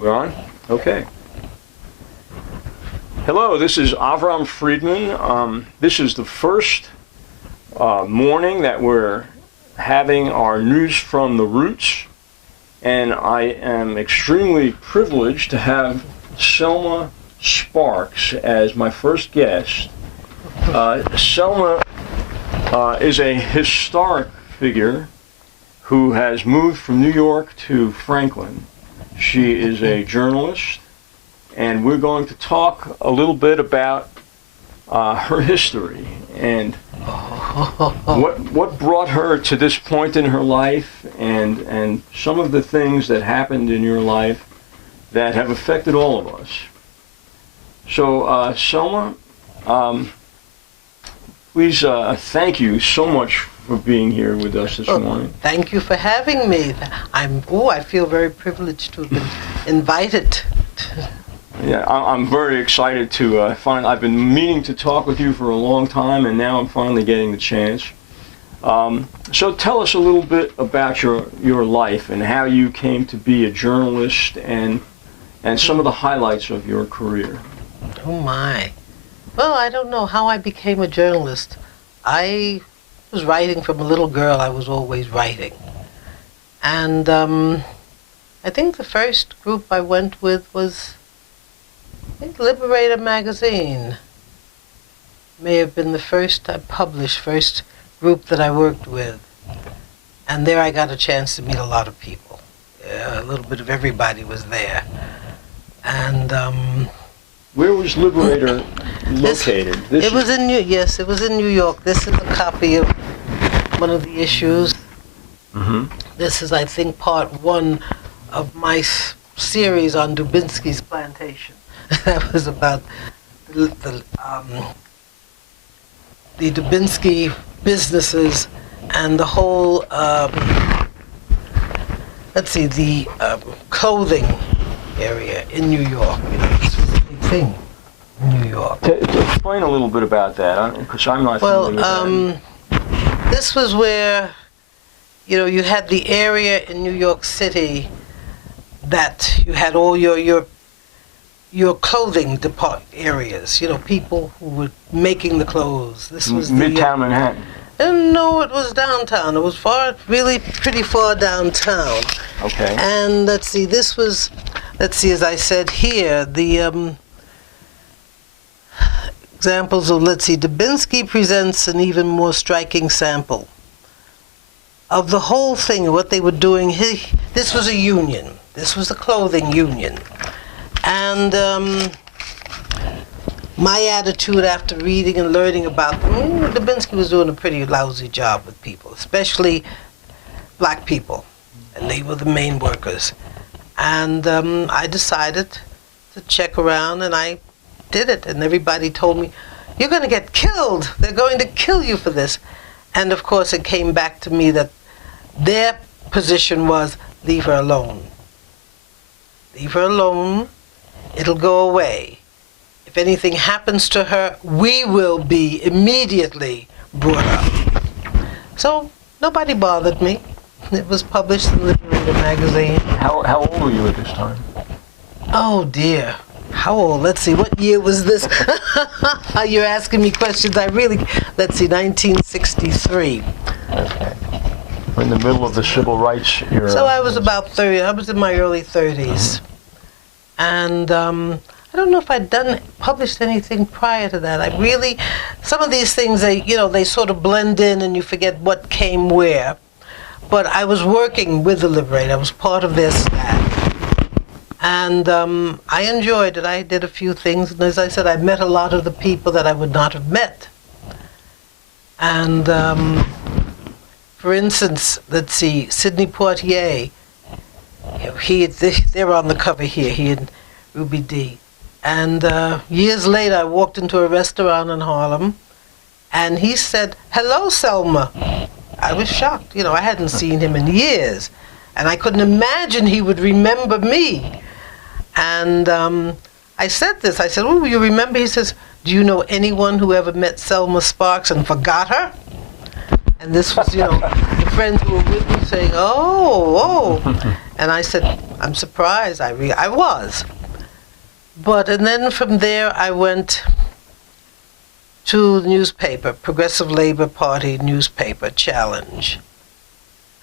We're on? Okay. Hello, this is Avram Friedman. This is the first morning that we're having our News from the Roots, and I am extremely privileged to have Selma Sparks as my first guest. Selma is a historic figure who has moved from New York to Franklin. She is a journalist, and we're going to talk a little bit about her history and what brought her to this point in her life, and some of the things that happened in your life that have affected all of us. So, Selma, please thank you so much for being here with us this morning. Thank you for having me. I feel very privileged to have been invited. Yeah, I'm very excited to I've been meaning to talk with you for a long time, and now I'm finally getting the chance. So tell us a little bit about your life and how you came to be a journalist and some of the highlights of your career. Oh my. Well, I don't know how I became a journalist. I was writing from a little girl. I was always writing. And I think the first group I went with was, I think, Liberator magazine. May have been the first I published, first group that I worked with. And there I got a chance to meet a lot of people. A little bit of everybody was there. And where was Liberator located? It was in New York. This is a copy of one of the issues. Mm-hmm. This is, I think, part one of my series on Dubinsky's plantation. That was about the Dubinsky businesses and the whole, the clothing area in New York. This was a big thing in New York. To explain a little bit about that, because I'm not familiar with that. This was where, you had the area in New York City that you had all your clothing areas, people who were making the clothes. This was Midtown Manhattan. No, it was downtown. It was really pretty far downtown. Okay. And this was, as I said here, the examples of, Dubinsky presents an even more striking sample of the whole thing, what they were doing. This was a union. This was the clothing union. And my attitude after reading and learning about them, Dubinsky was doing a pretty lousy job with people, especially black people. And they were the main workers. And I decided to check around, and I did it. And everybody told me, you're going to get killed. They're going to kill you for this. And of course, it came back to me that their position was, leave her alone. Leave her alone. It'll go away. If anything happens to her, we will be immediately brought up. So nobody bothered me. It was published in Liberator magazine. How old were you at this time? Oh dear. How old? Let's see, what year was this? You're asking me questions. 1963. Okay. We're in the middle of the civil rights era. So I was about 30. I was in my early 30s. And I don't know if I'd published anything prior to that. Some of these things, they sort of blend in and you forget what came where. But I was working with the Liberator. I was part of their staff. And I enjoyed it. I did a few things. And as I said, I met a lot of the people that I would not have met. And for instance, Sidney Poitier, they're on the cover here, he and Ruby Dee. And years later, I walked into a restaurant in Harlem, and he said, "Hello, Selma." I was shocked. I hadn't seen him in years, and I couldn't imagine he would remember me. And I said this. I said, "Oh, you remember?" He says, "Do you know anyone who ever met Selma Sparks and forgot her?" And this was, the friends who were with me saying, oh. And I said, I'm surprised. I was. And then from there I went to the newspaper, Progressive Labor Party newspaper, Challenge.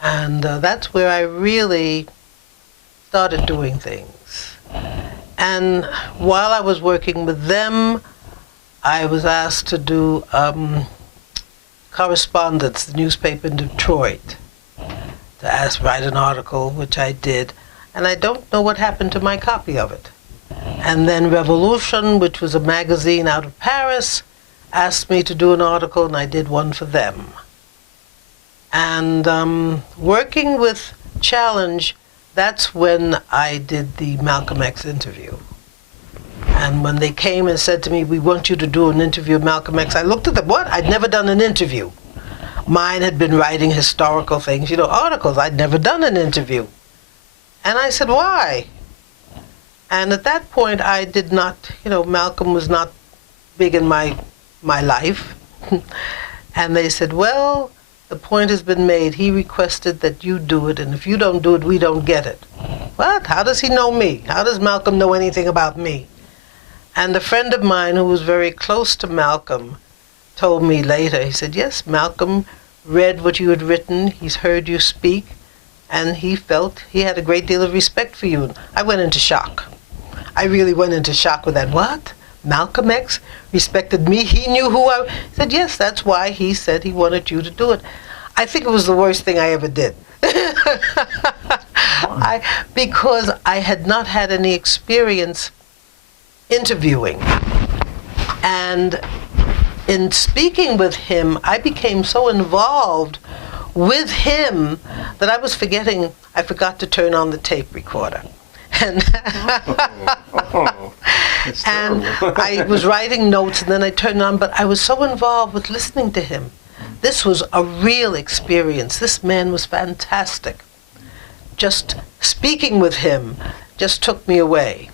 And that's where I really started doing things. And while I was working with them, I was asked to do correspondence, the newspaper in Detroit, to write an article, which I did. And I don't know what happened to my copy of it. And then Revolution, which was a magazine out of Paris, asked me to do an article, and I did one for them. And working with Challenge, that's when I did the Malcolm X interview. And when they came and said to me, we want you to do an interview with Malcolm X, I looked at them, what? I'd never done an interview. Mine had been writing historical things, articles. I'd never done an interview. And I said, why? And at that point, I did not, Malcolm was not big in my life. And they said, well, the point has been made. He requested that you do it, and if you don't do it, we don't get it. What? How does he know me? How does Malcolm know anything about me? And a friend of mine who was very close to Malcolm told me later, he said, yes, Malcolm read what you had written, he's heard you speak, and he felt he had a great deal of respect for you. I went into shock. I really went into shock with that. What? Malcolm X respected me? He knew who I was? He said, yes, that's why he said he wanted you to do it. I think it was the worst thing I ever did. Because I had not had any experience interviewing. And in speaking with him, I became so involved with him that I forgot to turn on the tape recorder. And, and I was writing notes, and then I turned on, but I was so involved with listening to him. This was a real experience. This man was fantastic. Just speaking with him just took me away.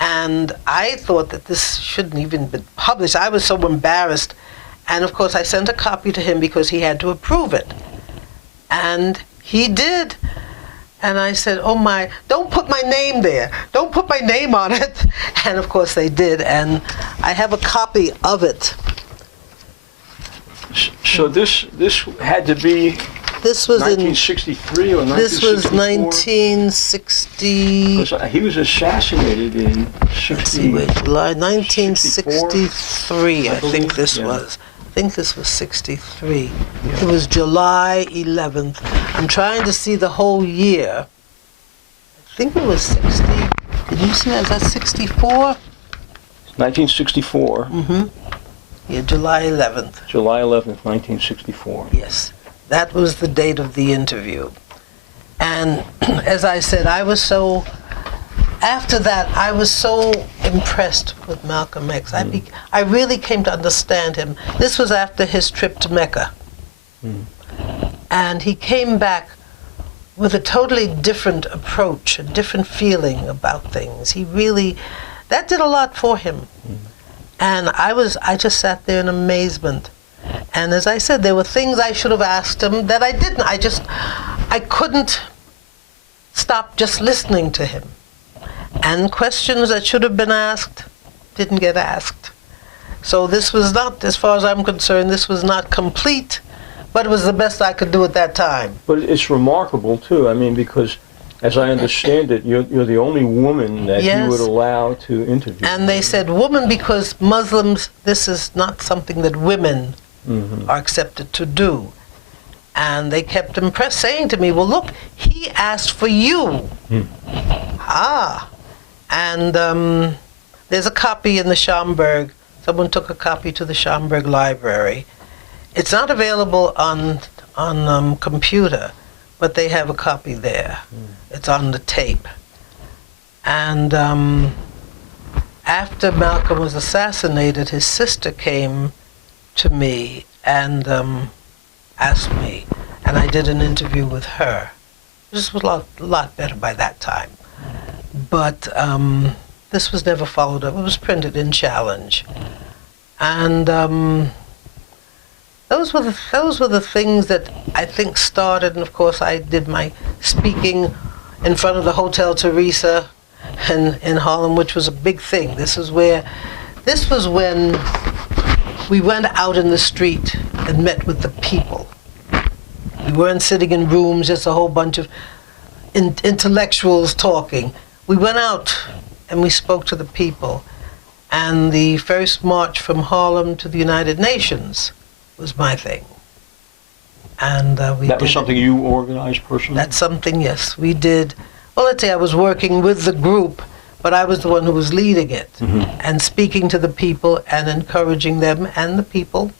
And I thought that this shouldn't even be published. I was so embarrassed. And of course I sent a copy to him because he had to approve it. And he did. And I said, oh my, don't put my name there. Don't put my name on it. And of course they did. And I have a copy of it. So this had to be this was 1963 or 1964? This was 1960. He was assassinated in 1963, I think this was. I think this was 63. Yeah. It was July 11th. I'm trying to see the whole year. I think it was 60. Did you see that? Is that 64? 1964. Mm-hmm. Yeah, July 11th. July 11th, 1964. Yes. That was the date of the interview. And as I said, after that, I was so impressed with Malcolm X. I really came to understand him. This was after his trip to Mecca. And he came back with a totally different approach, a different feeling about things. That did a lot for him. And I just sat there in amazement. And as I said, there were things I should have asked him that I didn't. I couldn't stop just listening to him. And questions that should have been asked didn't get asked. So this was not, as far as I'm concerned, this was not complete, but it was the best I could do at that time. But it's remarkable, too. I mean, because as I understand it, you're the only woman that yes. he would allow to interview. And they said woman because Muslims, this is not something that women are accepted to do. And they kept saying to me, well, look, he asked for you. And there's a copy in the Schomburg. Someone took a copy to the Schomburg Library. It's not available on computer, but they have a copy there. It's on the tape. And after Malcolm was assassinated, his sister came to me and asked me, and I did an interview with her. This was a lot better by that time. But this was never followed up. It was printed in Challenge. And those were the things that I think started. And of course, I did my speaking in front of the Hotel Teresa in Harlem, which was a big thing. This was when we went out in the street and met with the people. We weren't sitting in rooms, just a whole bunch of intellectuals talking. We went out and we spoke to the people. And the first march from Harlem to the United Nations was my thing. And that was something you organized personally? That's something, yes, we did. Well, let's say I was working with the group, but I was the one who was leading it and speaking to the people and encouraging them, and the people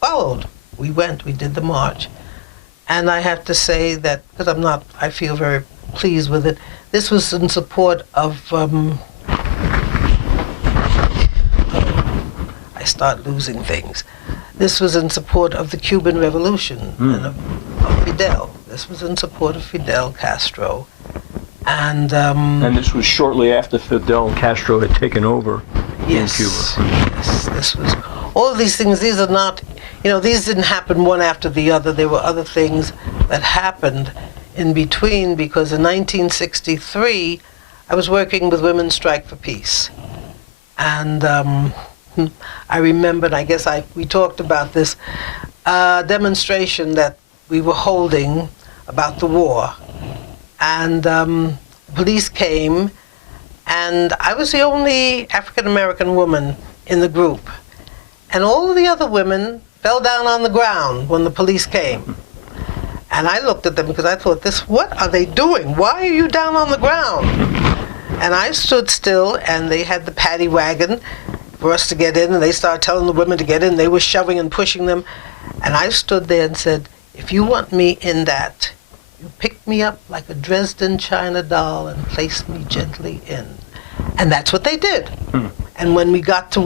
followed. We went, we did the march. And I have to say that, because I feel very pleased with it, this was in support of, I start losing things. This was in support of the Cuban Revolution and of Fidel. This was in support of Fidel Castro. And this was shortly after Fidel Castro had taken over in Cuba. Yes, this was, all of these things, these are not, these didn't happen one after the other. There were other things that happened in between, because in 1963, I was working with Women's Strike for Peace. And I remembered, I guess we talked about this, demonstration that we were holding about the war. And police came, and I was the only African-American woman in the group. And all of the other women fell down on the ground when the police came. And I looked at them because I thought, what are they doing? Why are you down on the ground? And I stood still, and they had the paddy wagon for us to get in, and they started telling the women to get in. They were shoving and pushing them. And I stood there and said, if you want me in that, you pick me up like a Dresden china doll and place me gently in. And that's what they did. And when we got to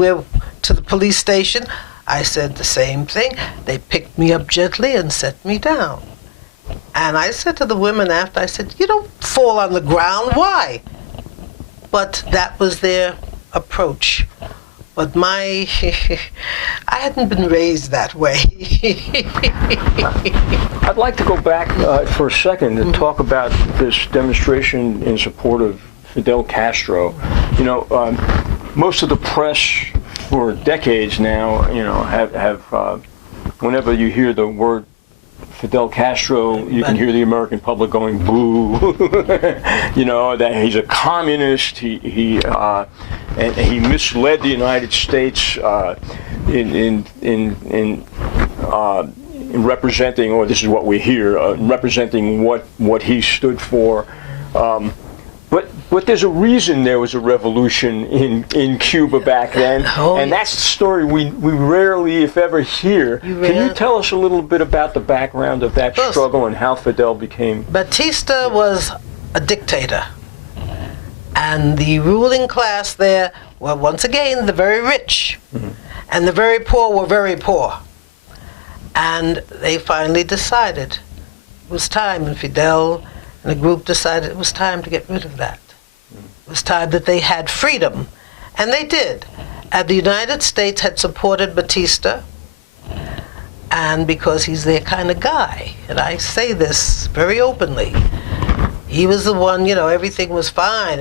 the police station, I said the same thing. They picked me up gently and set me down. And I said to the women after, I said, you don't fall on the ground, why? But that was their approach. But I hadn't been raised that way. I'd like to go back for a second and talk about this demonstration in support of Fidel Castro. Most of the press for decades now, have whenever you hear the word Fidel Castro, you can hear the American public going boo. That he's a communist. He misled the United States in representing, or this is what we hear, representing what he stood for. But there's a reason there was a revolution in Cuba back then, and that's the story we rarely, if ever, hear. Can you tell us a little bit about the background of that struggle and how Fidel became? Batista was a dictator, and the ruling class there were, once again, the very rich, and the very poor were very poor. And they finally decided it was time, and Fidel and the group decided it was time to get rid of that. It was time that they had freedom, and they did. And the United States had supported Batista, and because he's their kind of guy, and I say this very openly, he was the one, everything was fine,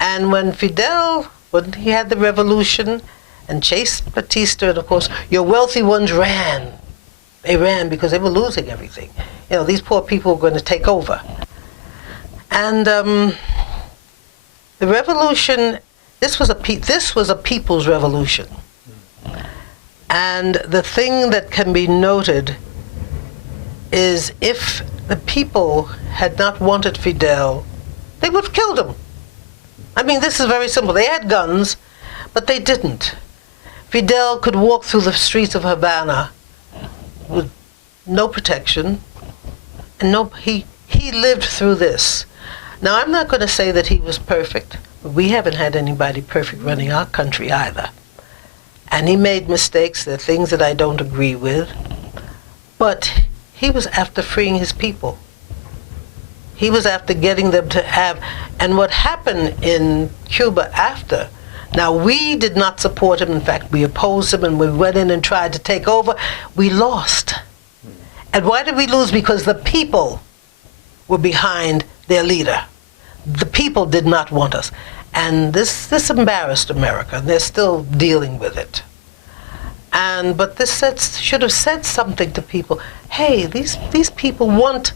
And when he had the revolution and chased Batista, and of course, your wealthy ones ran. They ran because they were losing everything. These poor people were going to take over. And the revolution, this was a people's revolution. And the thing that can be noted is if the people had not wanted Fidel, they would have killed him. I mean, this is very simple. They had guns, but they didn't. Fidel could walk through the streets of Havana with no protection, and he lived through this. Now, I'm not going to say that he was perfect, but we haven't had anybody perfect running our country either. And he made mistakes. There are things that I don't agree with, but he was after freeing his people. He was after getting them to have, and what happened in Cuba after Now, we did not support him. In fact, we opposed him, and we went in and tried to take over. We lost. And why did we lose? Because the people were behind their leader. The people did not want us. And this embarrassed America, and they're still dealing with it. But this should have said something to people. Hey, these people want,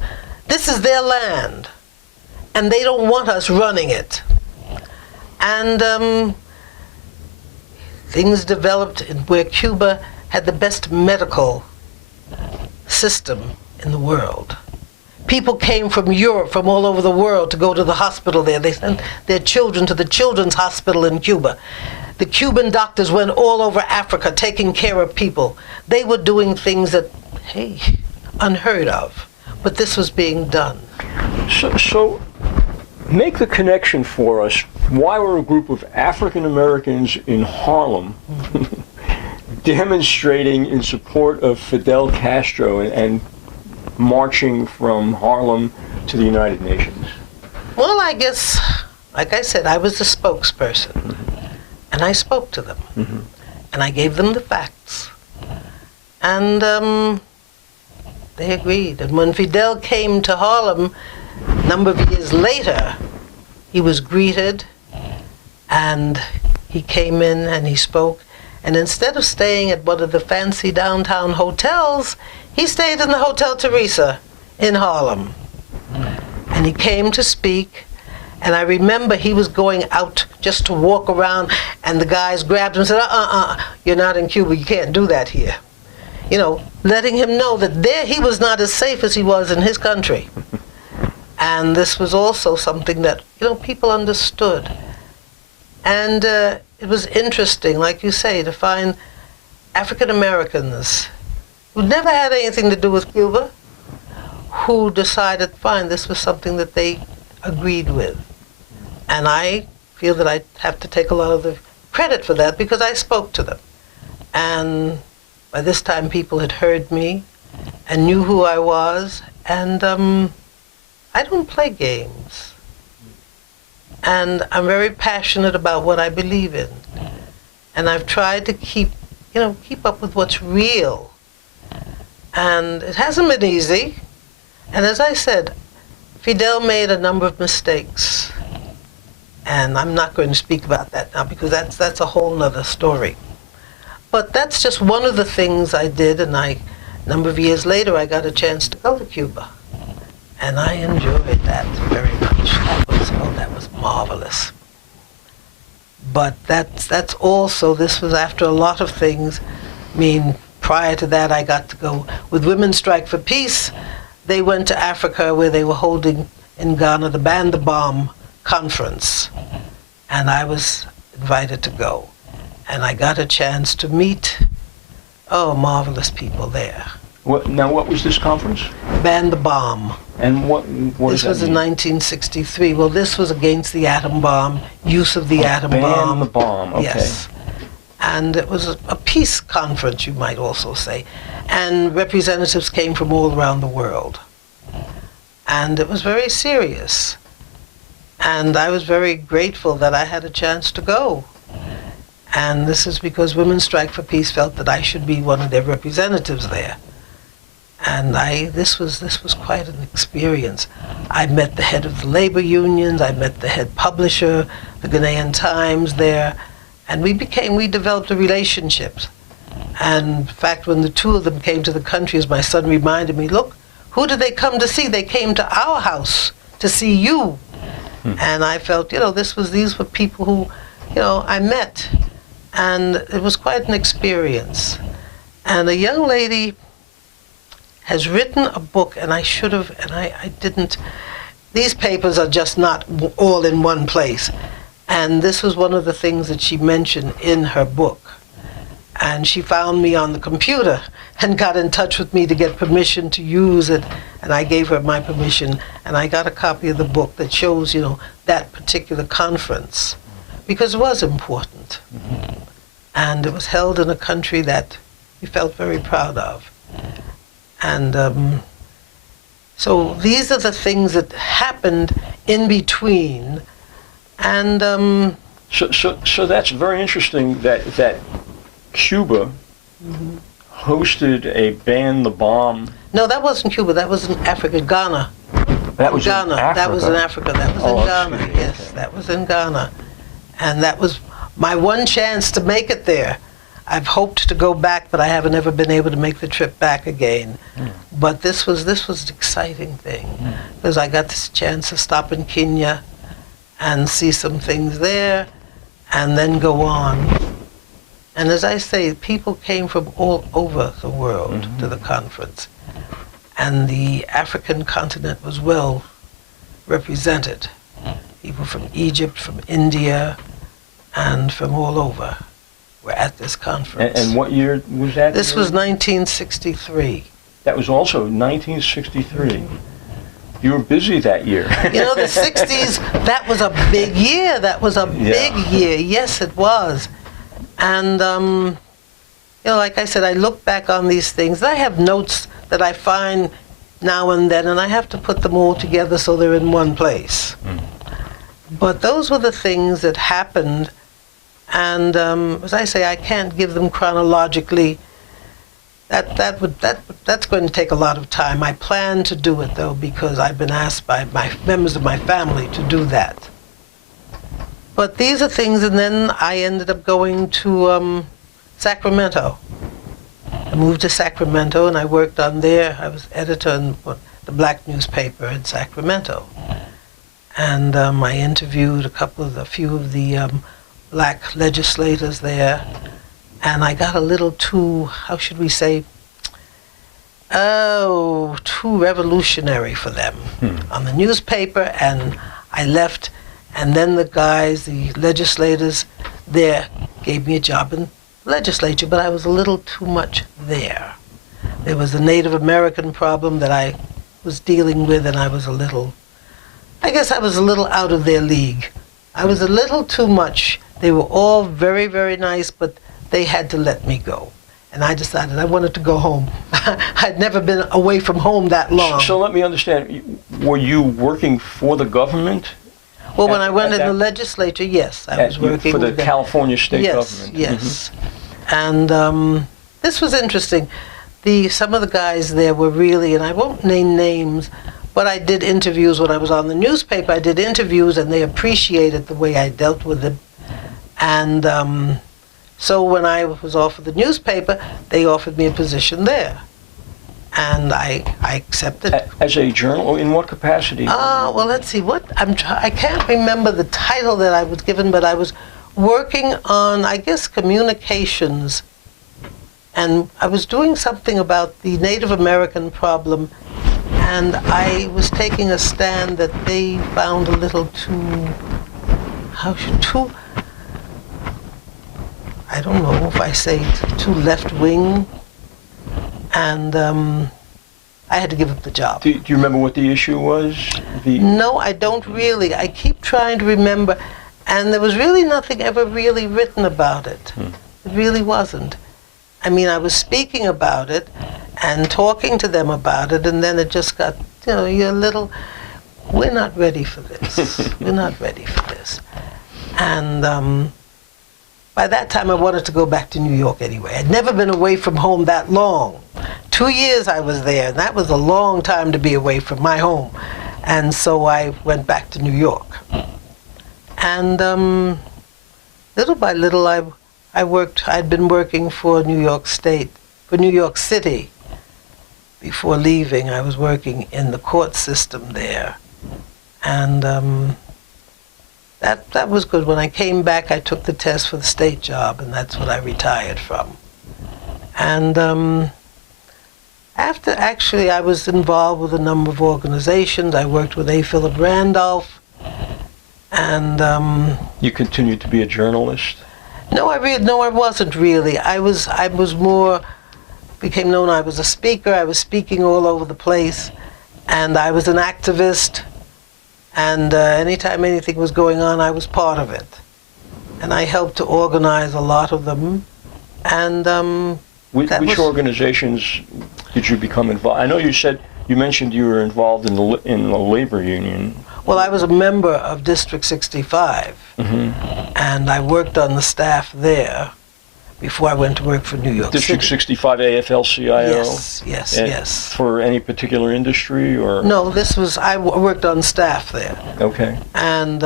this is their land, and they don't want us running it. And things developed where Cuba had the best medical system in the world. People came from Europe, from all over the world, to go to the hospital there. They sent their children to the children's hospital in Cuba. The Cuban doctors went all over Africa taking care of people. They were doing things that, hey, unheard of. But this was being done. So make the connection for us. Why were a group of African Americans in Harlem demonstrating in support of Fidel Castro and marching from Harlem to the United Nations? Well, I guess, like I said, I was the spokesperson. Mm-hmm. And I spoke to them. Mm-hmm. And I gave them the facts. And they agreed. And when Fidel came to Harlem, a number of years later, he was greeted, and he came in and he spoke. And instead of staying at one of the fancy downtown hotels, he stayed in the Hotel Teresa in Harlem. And he came to speak. And I remember he was going out just to walk around, and the guys grabbed him and said, you're not in Cuba, you can't do that here. You know, letting him know that there he was not as safe as he was in his country. And this was also something that, you know, people understood. And it was interesting, like you say, to find African Americans who never had anything to do with Cuba, who decided, fine, this was something that they agreed with. And I feel that I have to take a lot of the credit for that because I spoke to them. And by this time, people had heard me and knew who I was. And I don't play games. And I'm very passionate about what I believe in. And I've tried to keep up with what's real. And it hasn't been easy. And as I said, Fidel made a number of mistakes. And I'm not going to speak about that now because that's a whole nother story. But that's just one of the things I did, and a number of years later I got a chance to go to Cuba. And I enjoyed that very much. That was marvelous. But that's also, this was after a lot of things. I mean, prior to that I got to go with Women Strike for Peace. They went to Africa where they were holding in Ghana the Ban the Bomb conference, and I was invited to go, and I got a chance to meet marvelous people there. What was this conference? Ban the Bomb. And what this was in 1963. Well, this was against the atom bomb, use of the atom bomb. Ban the bomb. Okay. Yes, and it was a peace conference, you might also say, and representatives came from all around the world, and it was very serious. And I was very grateful that I had a chance to go. And this is because Women Strike for Peace felt that I should be one of their representatives there. And this was quite an experience. I met the head of the labor unions, I met the head publisher, the Ghanaian Times there, and we developed a relationship. And in fact, when the two of them came to the country, as my son reminded me, look, who did they come to see? They came to our house to see you. And I felt, these were people who, I met. And it was quite an experience. And a young lady has written a book, and I should have, and I didn't. These papers are just not all in one place. And this was one of the things that she mentioned in her book. And she found me on the computer and got in touch with me to get permission to use it. And I gave her my permission, and I got a copy of the book that shows, that particular conference, because it was important. Mm-hmm. And it was held in a country that we felt very proud of. And so these are the things that happened in between. And So that's very interesting that Cuba hosted a ban the bomb. No, that wasn't Cuba. That was in Africa, Ghana. That was Ghana. in Africa. That was in Africa. That was in Ghana. Yes, that was in Ghana, and that was my one chance to make it there. I've hoped to go back, but I haven't ever been able to make the trip back again. But this was an exciting thing because I got this chance to stop in Kenya and see some things there, and then go on. And as I say, people came from all over the world to the conference. And the African continent was well represented. People from Egypt, from India, and from all over were at this conference. And what year was that? This was 1963. That was also 1963. You were busy that year. You know, the 60s, that was a big year. That was a big year. Yes, it was. And, you know, like I said, I look back on these things. I have notes that I find now and then, and I have to put them all together so they're in one place. But those were the things that happened. And as I say, I can't give them chronologically. That's going to take a lot of time. I plan to do it, though, because I've been asked by members of my family to do that. But these are things, and then I ended up going to Sacramento. I moved to Sacramento, and I worked on there. I was editor in the black newspaper in Sacramento. And I interviewed a few of the black legislators there. And I got a little too, how should we say, too revolutionary for them on the newspaper, and I left. And then the legislators there gave me a job in the legislature, but I was a little too much there. There was a Native American problem that I was dealing with, and I was a little out of their league. I was a little too much. They were all very, very nice, but they had to let me go. And I decided I wanted to go home. I'd never been away from home that long. So let me understand, were you working for the government? Well, when I went in the legislature, yes, I was working for the with them. California state government. Yes, and this was interesting. Some of the guys there were really, and I won't name names, but I did interviews when I was on the newspaper. I did interviews, and they appreciated the way I dealt with them. And so when I was offered the newspaper, they offered me a position there. And I accepted. As a journal, in what capacity? Well, let's see. I can't remember the title that I was given, but I was working on, I guess, communications. And I was doing something about the Native American problem. And I was taking a stand that they found a little too, I don't know if I say too left-wing. And I had to give up the job. Do you remember what the issue was? No, I don't really. I keep trying to remember. And there was really nothing ever really written about it. It really wasn't. I mean, I was speaking about it and talking to them about it, and then it just got, we're not ready for this. We're not ready for this. And by that time, I wanted to go back to New York anyway. I'd never been away from home that long. 2 years I was there, and that was a long time to be away from my home. And so I went back to New York. And little by little, I'd been working for New York City. Before leaving, I was working in the court system there. And that was good. When I came back, I took the test for the state job, and that's what I retired from. And actually, I was involved with a number of organizations. I worked with A. Philip Randolph, and you continued to be a journalist? No, I wasn't really. I was more, became known. I was a speaker. I was speaking all over the place, and I was an activist. And anytime anything was going on, I was part of it. And I helped to organize a lot of them. And which organizations did you become involved? I know you mentioned you were involved in the labor union. Well, I was a member of District 65, and I worked on the staff there before I went to work for New York District City. 65 AFL-CIO? Yes. For any particular industry, or? No, I worked on staff there. Okay. And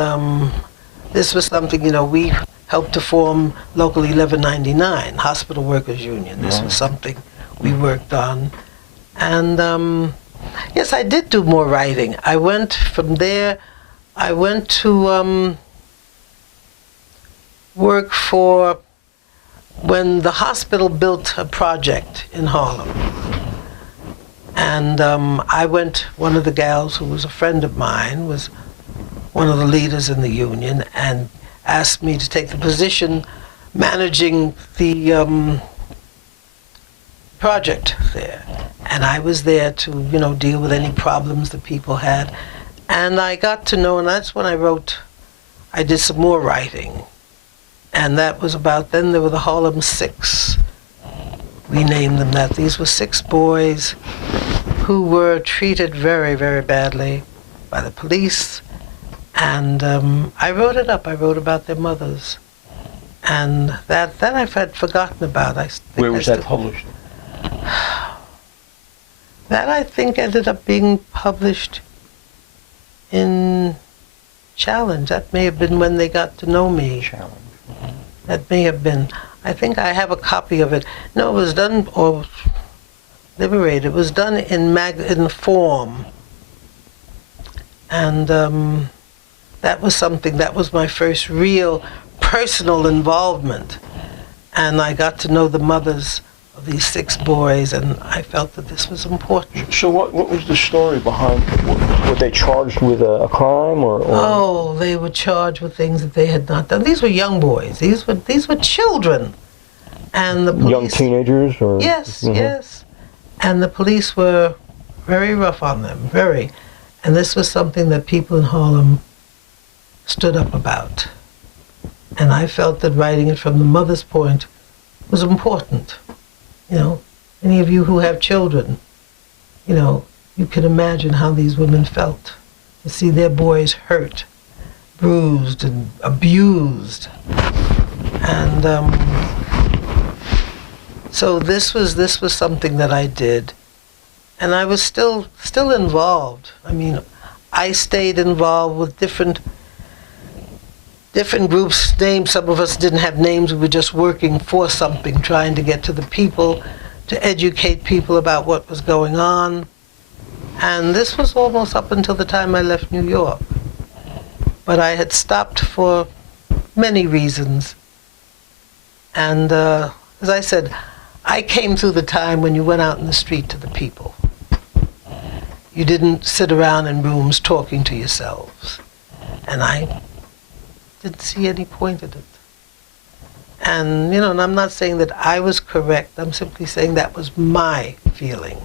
this was something, we helped to form Local 1199, Hospital Workers Union. This was something we worked on. And yes, I did do more writing. I went from there, I went to work for, when the hospital built a project in Harlem. And one of the gals who was a friend of mine was one of the leaders in the union and asked me to take the position managing the project there. And I was there to, deal with any problems that people had. And I got to know, and that's when I did some more writing. And that was about, then there were the Harlem Six. We named them that. These were 6 boys who were treated very, very badly by the police. And I wrote it up. I wrote about their mothers. And that I've had forgotten about. Where was that published? That, I think, ended up being published in Challenge. That may have been when they got to know me. Challenge. That may have been. I think I have a copy of it. No, it was done, or Liberated. It was done in form. And that was something, that was my first real personal involvement. And I got to know the mothers of these 6 boys, and I felt that this was important. So what was the story behind, were they charged with a crime, or? Oh, they were charged with things that they had not done. These were young boys. These were children. And the police... Young teenagers, or? Yes, yes. And the police were very rough on them, very. And this was something that people in Harlem stood up about. And I felt that writing it from the mother's point was important. Any of you who have children, you can imagine how these women felt to see their boys hurt, bruised, and abused. And so this was something that I did. And I was still involved. I mean, I stayed involved with different groups, names. Some of us didn't have names. We were just working for something, trying to get to the people, to educate people about what was going on. And this was almost up until the time I left New York. But I had stopped for many reasons. And as I said, I came through the time when you went out in the street to the people. You didn't sit around in rooms talking to yourselves. And I didn't see any point in it. And, and I'm not saying that I was correct. I'm simply saying that was my feeling.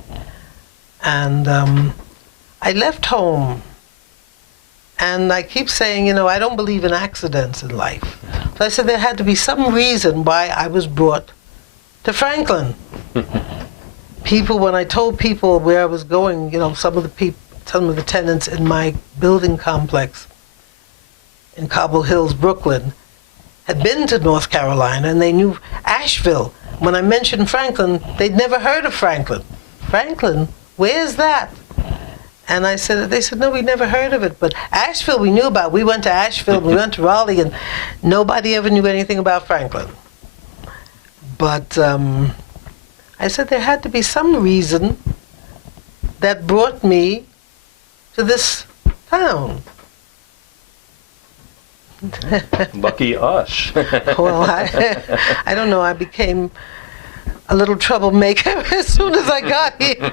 And I left home. And I keep saying, I don't believe in accidents in life. So I said there had to be some reason why I was brought to Franklin. When I told people where I was going, some of the tenants in my building complex in Cobble Hills, Brooklyn, had been to North Carolina, and they knew Asheville. When I mentioned Franklin, they'd never heard of Franklin. Franklin? Where's that? And they said, no, we never heard of it. But Asheville we knew about. We went to Asheville, we went to Raleigh, and nobody ever knew anything about Franklin. But I said there had to be some reason that brought me to this town. Lucky us. Well, I don't know. I became a little troublemaker as soon as I got here.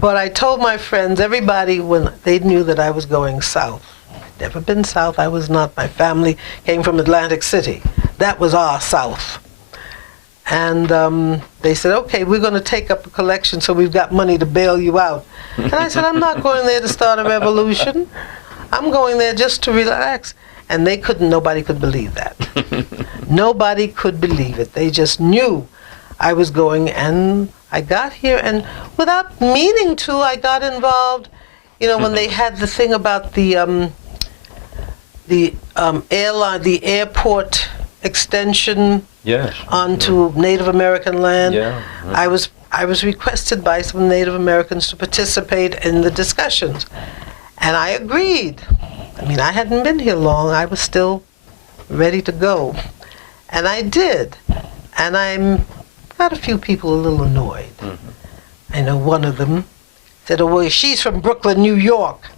But I told my friends, everybody, when they knew that I was going south. I'd never been south. I was not. My family came from Atlantic City. That was our south. And they said, okay, we're going to take up a collection so we've got money to bail you out. And I said, I'm not going there to start a revolution. I'm going there just to relax. And nobody could believe that. Nobody could believe it. They just knew I was going, and I got here, and without meaning to, I got involved You know, when they had the thing about the airline, the airport extension Yes. onto Native American land. Yeah. I was requested by some Native Americans to participate in the discussions, and I agreed. I mean, I hadn't been here long. I was still ready to go, and I did. And I'm got a few people a little annoyed. I know one of them said, "Oh, well, she's from Brooklyn, New York."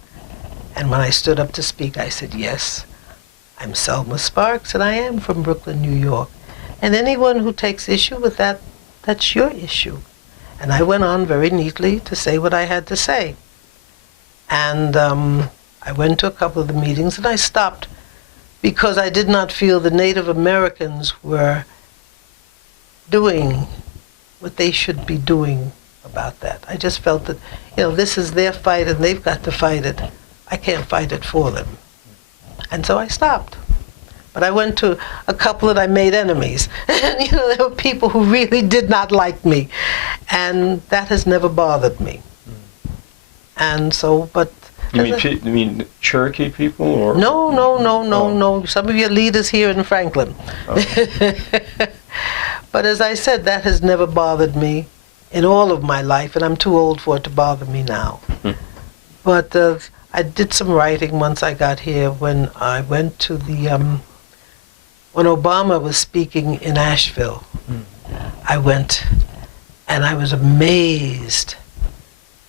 And when I stood up to speak, I said, "Yes, I'm Selma Sparks, and I am from Brooklyn, New York. And anyone who takes issue with that, that's your issue." And I went on very neatly to say what I had to say. And I went to a couple of the meetings, and I stopped because I did not feel the Native Americans were doing what they should be doing about that. I just felt that, you know, this is their fight, and they've got to fight it. I can't fight it for them. And so I stopped. But I went to a couple that I made enemies. And, you know, there were people who really did not like me. And that has never bothered me. And so, but... You mean Cherokee people? Or? No. Some of your leaders here in Franklin. Oh. But as I said, that has never bothered me in all of my life, and I'm too old for it to bother me now. But I did some writing once I got here when I went to the... when Obama was speaking in Asheville, I went, and I was amazed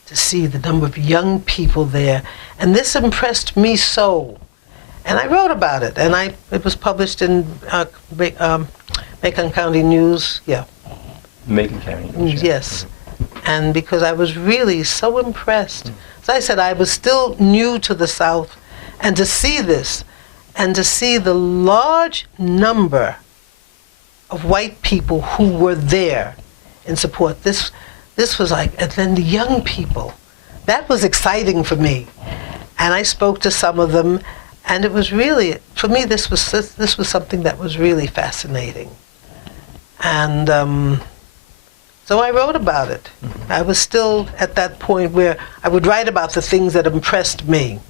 to see the number of young people there. And this impressed me so. And I wrote about it, and it was published in Macon County News, Macon County News, yes. And because I was really so impressed. As I said, I was still new to the South, and to see this, and to see the large number of white people who were there in support. This was like, and then the young people. That was exciting for me. And I spoke to some of them, and it was really, for me, this was something that was really fascinating. And so I wrote about it. I was still at that point where I would write about the things that impressed me.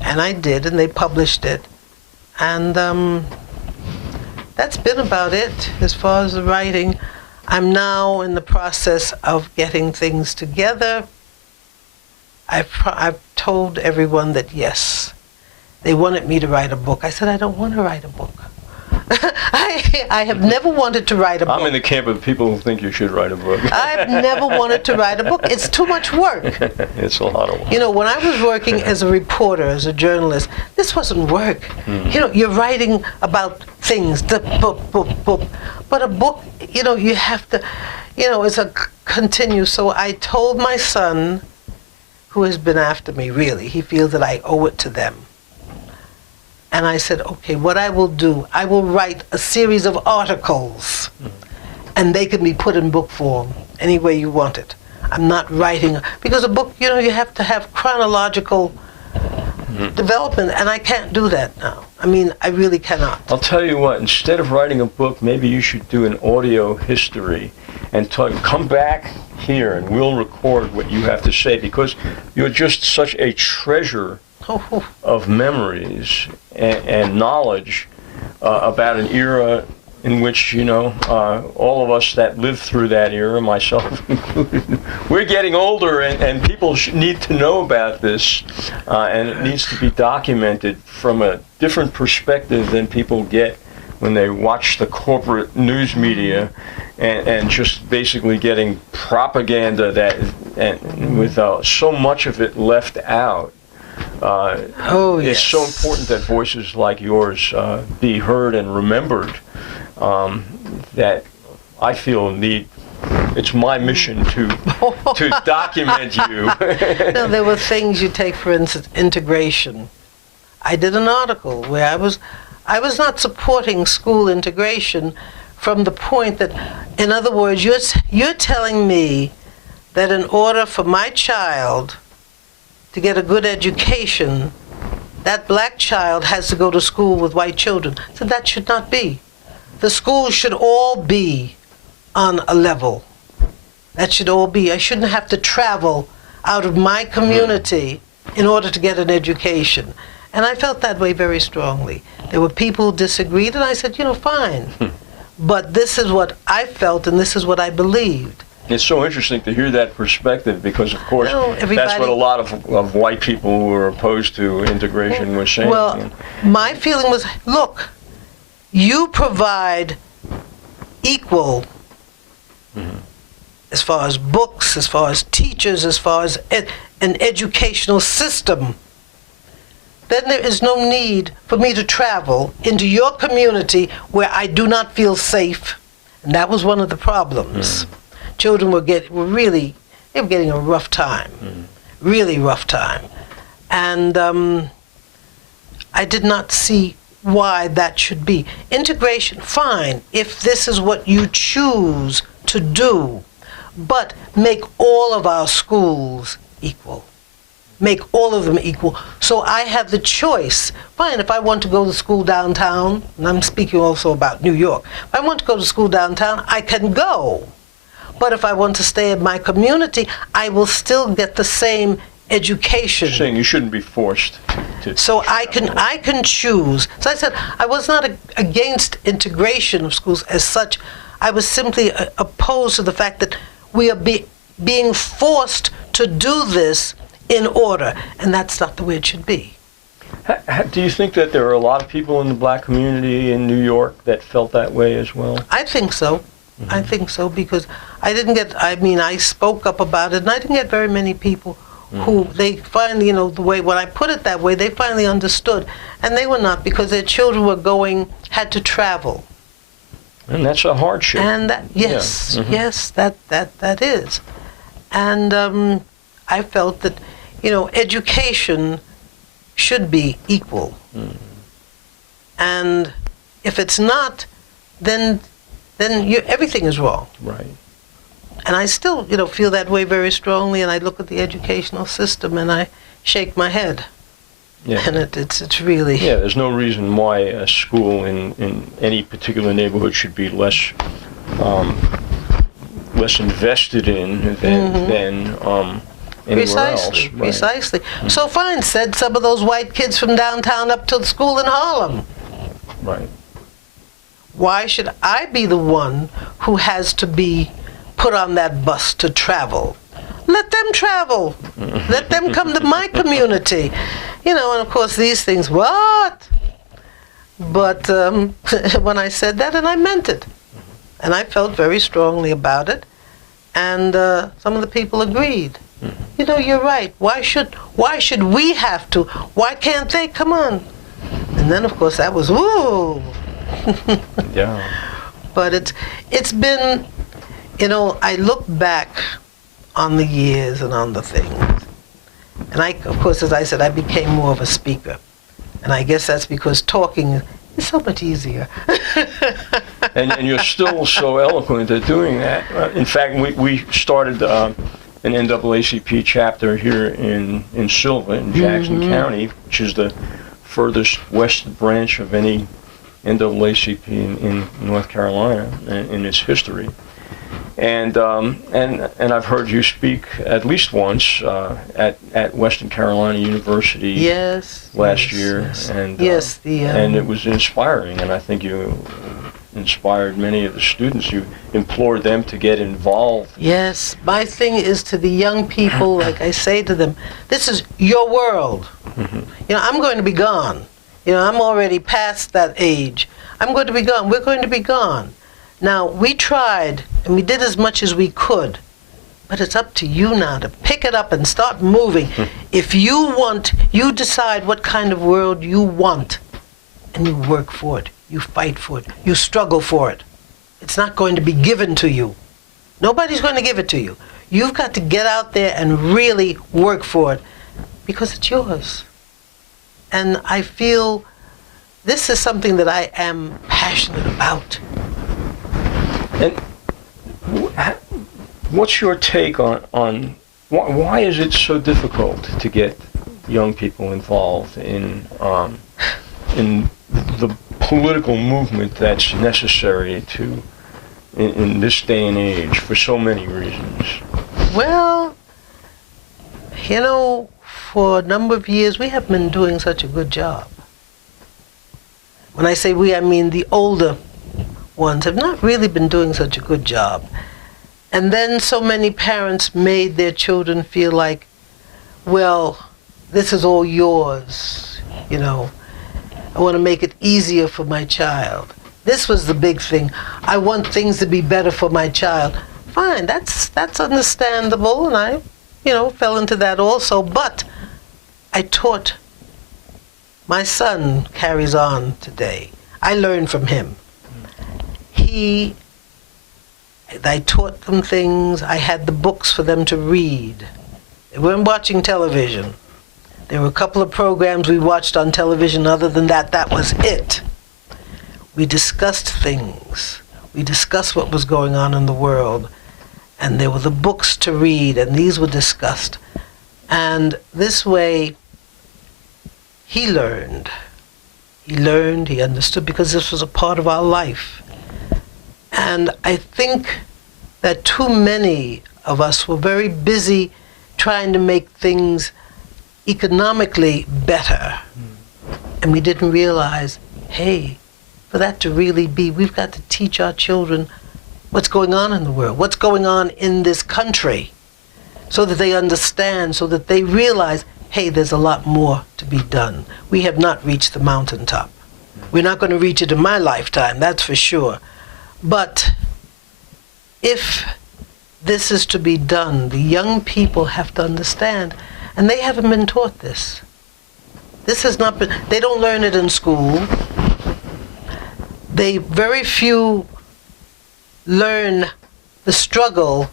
And I did, and they published it. And that's been about it as far as the writing. I'm now in the process of getting things together. I've told everyone that yes, they wanted me to write a book. I said, I don't want to write a book. I have never wanted to write a book. I'm in the camp of people who think you should write a book. I've never wanted to write a book. It's too much work. It's a lot of work. You know, when I was working as a reporter, as a journalist, this wasn't work. You know, you're writing about things, but a book, you know, you have to, you know, it's a continuous. So I told my son, who has been after me, really, he feels that I owe it to them. And I said, okay, what I will do, I will write a series of articles, and they can be put in book form any way you want it. I'm not writing, because a book, you know, you have to have chronological development, and I can't do that now. I mean, I really cannot. I'll tell you what, instead of writing a book, maybe you should do an audio history and come back here and we'll record what you have to say, because you're just such a treasure of memories and knowledge about an era in which, you know, all of us that lived through that era, myself included, we're getting older, and people need to know about this, and it needs to be documented from a different perspective than people get when they watch the corporate news media and just basically getting propaganda that, and with so much of it left out. It's so important that voices like yours be heard and remembered, that I feel it's my mission to document you. No, there were things you take, for instance, integration. I did an article where I was not supporting school integration from the point that, in other words, you're telling me that in order for my child to get a good education, that black child has to go to school with white children. So that should not be. The schools should all be on a level. That should all be. I shouldn't have to travel out of my community in order to get an education. And I felt that way very strongly. There were people who disagreed, and I said, fine. But this is what I felt, and this is what I believed. It's so interesting to hear that perspective because, of course, that's what a lot of white people who are opposed to integration were saying. Well, my feeling was, look, you provide equal as far as books, as far as teachers, as far as an educational system. Then there is no need for me to travel into your community where I do not feel safe. And that was one of the problems. Children were getting a rough time, really rough time. And I did not see why that should be. Integration, fine, if this is what you choose to do, but make all of our schools equal. Make all of them equal. So I have the choice. Fine, if I want to go to school downtown, and I'm speaking also about New York, if I want to go to school downtown, I can go. But if I want to stay in my community, I will still get the same education. You're saying you shouldn't be forced to. So I can choose. So I said I was not against integration of schools as such. I was simply opposed to the fact that we are being forced to do this in order, and that's not the way it should be. Do you think that there are a lot of people in the black community in New York that felt that way as well? I think so. I think so, because I spoke up about it, and I didn't get very many people who they finally, the way, when I put it that way, they finally understood. And they were not, because their children had to travel. And that's a hardship. And that, yes, yes, that is. And I felt that, education should be equal. And if it's not, then everything is wrong. Right. And I still, feel that way very strongly, and I look at the educational system and I shake my head. Yeah. And it's really... Yeah, there's no reason why a school in any particular neighborhood should be less invested in than anywhere else. Right. Precisely. So fine, said some of those white kids from downtown up to the school in Harlem. Right. Why should I be the one who has to be put on that bus to travel? Let them travel. Let them come to my community. And of course these things, what? But when I said that, and I meant it. And I felt very strongly about it. And some of the people agreed. You're right. Why should we have to? Why can't they? Come on. And then of course that was, woo. Yeah. But it's been, I look back on the years and on the things. And of course, as I said, I became more of a speaker. And I guess that's because talking is so much easier. and you're still so eloquent at doing that. In fact, we started an NAACP chapter here in Silva, in Jackson County, which is the furthest west branch of any NAACP in North Carolina in its history. And I've heard you speak at least once at Western Carolina University last year, and it was inspiring, and I think you inspired many of the students. You implored them to get involved. Yes, my thing is to the young people, like I say to them, this is your world. I'm going to be gone. I'm already past that age. I'm going to be gone. We're going to be gone. Now, we tried, and we did as much as we could, but it's up to you now to pick it up and start moving. If you decide what kind of world you want, and you work for it, you fight for it, you struggle for it. It's not going to be given to you. Nobody's going to give it to you. You've got to get out there and really work for it, because it's yours. And I feel this is something that I am passionate about. And what's your take on why is it so difficult to get young people involved in the political movement that's necessary in this day and age for so many reasons? Well, for a number of years, we haven't been doing such a good job. When I say we, I mean the older ones have not really been doing such a good job. And then so many parents made their children feel like, well, this is all yours, you know. I want to make it easier for my child. This was the big thing. I want things to be better for my child. Fine, that's understandable, and I, fell into that also. But I taught, my son carries on today. I learned from him. I taught them things. I had the books for them to read. They weren't watching television. There were a couple of programs we watched on television. Other than that, that was it. We discussed things. We discussed what was going on in the world. And there were the books to read, and these were discussed. And this way, he learned. He understood, because this was a part of our life. And I think that too many of us were very busy trying to make things economically better. And we didn't realize, hey, for that to really be, we've got to teach our children what's going on in the world, what's going on in this country, so that they understand, so that they realize, hey, there's a lot more to be done. We have not reached the mountaintop. We're not going to reach it in my lifetime, that's for sure. But if this is to be done, the young people have to understand, and they haven't been taught this. This has not been, they don't learn it in school. Very few learn the struggle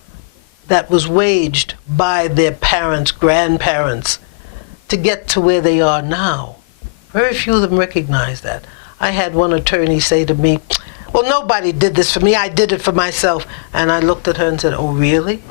that was waged by their parents, grandparents, to get to where they are now. Very few of them recognize that. I had one attorney say to me, well, nobody did this for me, I did it for myself. And I looked at her and said, oh, really?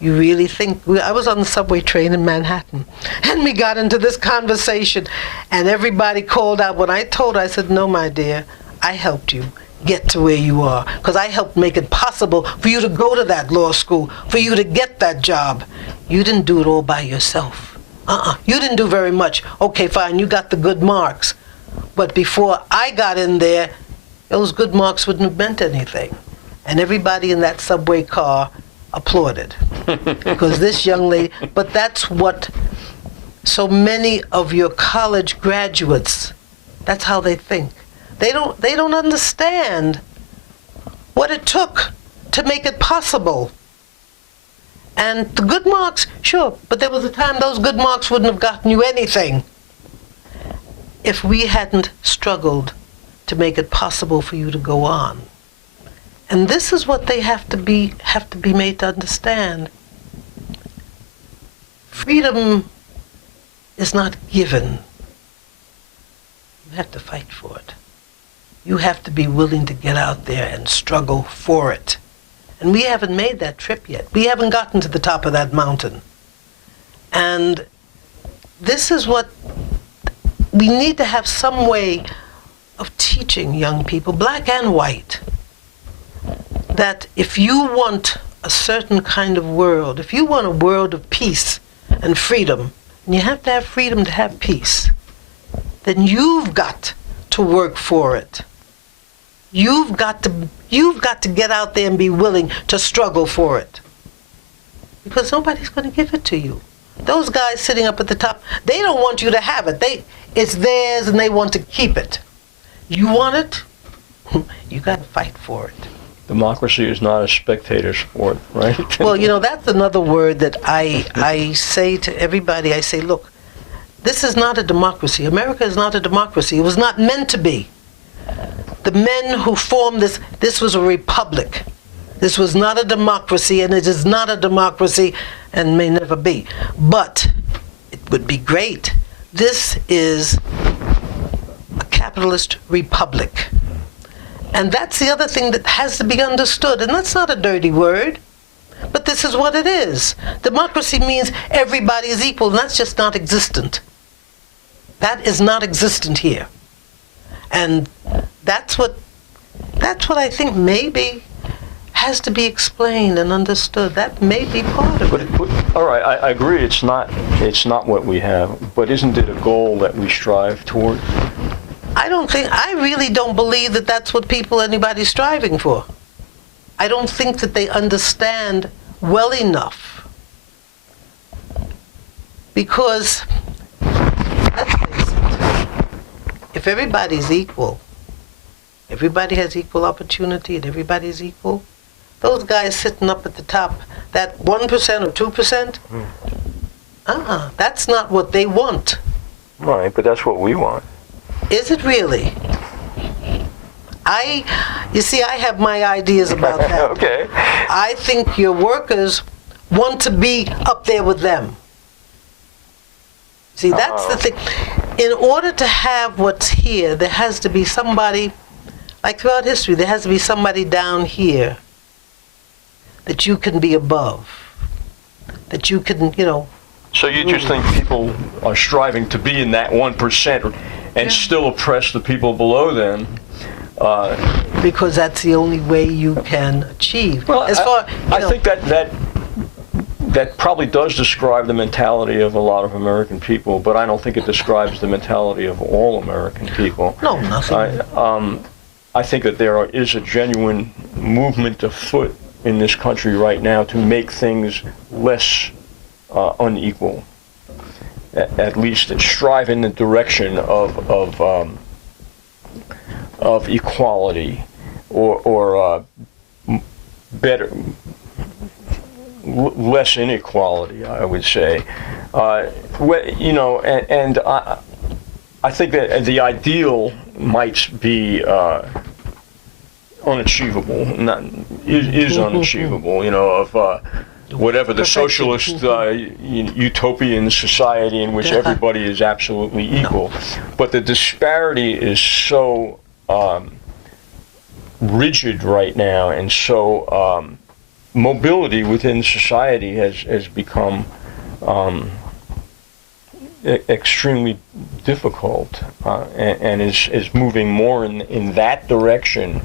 You really think? I was on the subway train in Manhattan, and we got into this conversation, and everybody called out. When I told her, I said, no, my dear, I helped you get to where you are, because I helped make it possible for you to go to that law school, for you to get that job. You didn't do it all by yourself. You didn't do very much. Okay, fine, you got the good marks. But before I got in there, those good marks wouldn't have meant anything. And everybody in that subway car applauded. Because this young lady, but that's what so many of your college graduates, that's how they think. They don't understand what it took to make it possible. And the good marks, sure, but there was a time those good marks wouldn't have gotten you anything if we hadn't struggled to make it possible for you to go on. And this is what they have to be made to understand. Freedom is not given. You have to fight for it. You have to be willing to get out there and struggle for it. And we haven't made that trip yet. We haven't gotten to the top of that mountain. And this is what we need to have, some way of teaching young people, black and white, that if you want a certain kind of world, if you want a world of peace and freedom, and you have to have freedom to have peace, then you've got to work for it. You've got to get out there and be willing to struggle for it. Because nobody's going to give it to you. Those guys sitting up at the top, they don't want you to have it. It's theirs and they want to keep it. You want it? You got to fight for it. Democracy is not a spectator sport, right? Well, that's another word that I say to everybody. I say, look, this is not a democracy. America is not a democracy. It was not meant to be. The men who formed this was a republic. This was not a democracy, and it is not a democracy and may never be. But it would be great. This is a capitalist republic. And that's the other thing that has to be understood. And that's not a dirty word, but this is what it is. Democracy means everybody is equal, and that's just not existent. That is not existent here. And that's what I think maybe has to be explained and understood. That may be part of it. All right, I agree. It's not what we have, but isn't it a goal that we strive toward? I really don't believe that that's what anybody's striving for. I don't think that they understand well enough. Because, let's face it, if everybody's equal, everybody has equal opportunity and everybody's equal, those guys sitting up at the top, that 1% or 2%, that's not what they want. Right, but that's what we want. Is it really? You see, I have my ideas about that. Okay. I think your workers want to be up there with them. See, that's the thing. In order to have what's here, there has to be somebody, like throughout history, there has to be somebody down here that you can be above, that you can, So you just think people are striving to be in that 1% and still oppress the people below them? Because that's the only way you can achieve. Well, I think that probably does describe the mentality of a lot of American people, but I don't think it describes the mentality of all American people. No, nothing. I think that there is a genuine movement afoot in this country right now to make things less unequal. At least strive in the direction of equality, or better, less inequality, I would say. And I think that the ideal might be unachievable, is unachievable, of whatever the socialist utopian society in which everybody is absolutely equal. But the disparity is so rigid right now, and so mobility within society has become extremely difficult, and is moving more in that direction.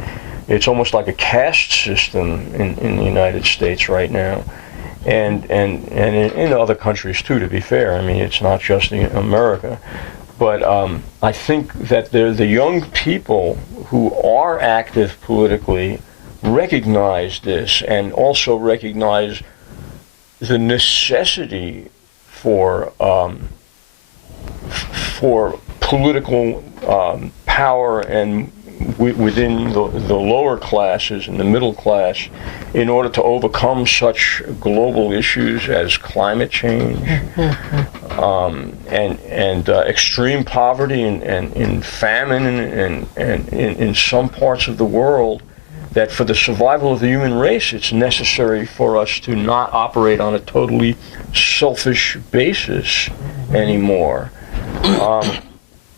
It's almost like a caste system in the United States right now, and in other countries too, to be fair. I mean, it's not just in America. But I think that the young people who are active politically recognize this, and also recognize the necessity for political power and within the lower classes and the middle class in order to overcome such global issues as climate change and extreme poverty and famine and in some parts of the world, that for the survival of the human race, it's necessary for us to not operate on a totally selfish basis anymore.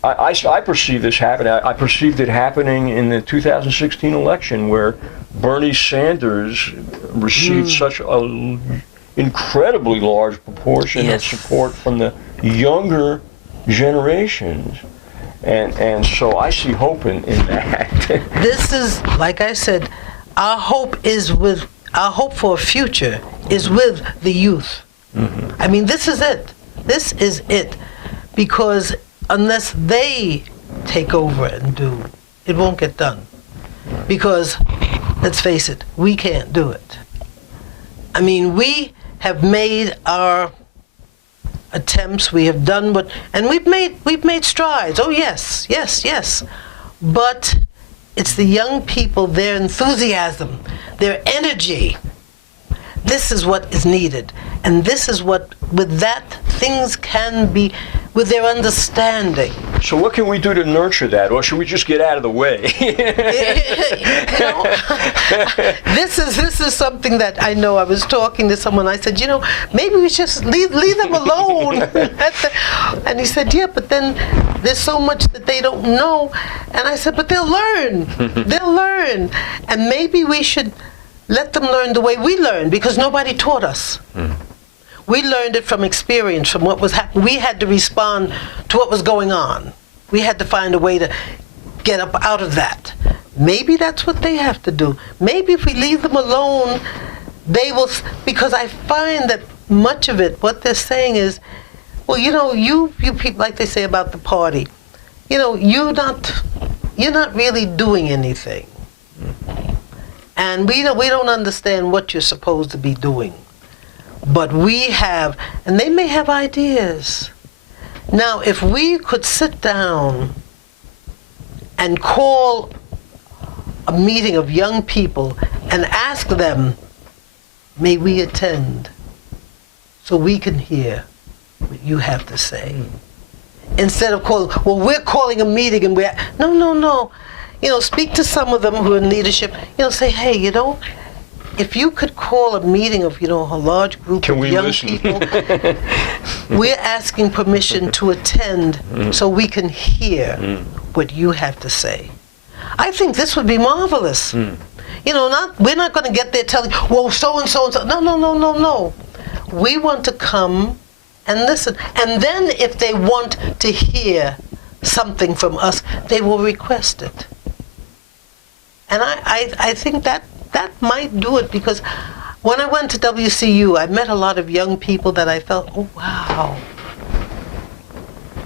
I perceive this happening. I perceived it happening in the 2016 election, where Bernie Sanders received such an incredibly large proportion of support from the younger generations. And so I see hope in that. This is, like I said, our hope for a future is with the youth. Mm-hmm. I mean, this is it. This is it. Because unless they take over and do, it won't get done. Because, let's face it, we can't do it. I mean, we have made our attempts, we have done what, and we've made strides. Oh yes, yes, yes. But it's the young people, their enthusiasm, their energy. This is what is needed. And this is what, with that, things can be, with their understanding. So what can we do to nurture that, or should we just get out of the way? This is something that I know. I was talking to someone. I said, maybe we just leave them alone. And he said, yeah, but then there's so much that they don't know. And I said, but they'll learn. They'll learn. And maybe we should let them learn the way we learned, because nobody taught us. We learned it from experience, from what was happening. We had to respond to what was going on. We had to find a way to get up out of that. maybe that's what they have to do. Maybe if we leave them alone, they will, because I find that much of it, what they're saying is, well, you people, like they say about the party, you're not really doing anything. And we don't understand what you're supposed to be doing. But we have, and they may have ideas. Now, if we could sit down and call a meeting of young people and ask them, may we attend so we can hear what you have to say. Instead of calling, well, we're calling a meeting and no. Speak to some of them who are in leadership. Say, hey, if you could call a meeting of, a large group of young people, we're asking permission to attend so we can hear what you have to say. I think this would be marvelous. We're not going to get there telling, well, so-and-so and so. No. We want to come and listen. And then if they want to hear something from us, they will request it. And I think that might do it, because when I went to WCU, I met a lot of young people that I felt, oh, wow.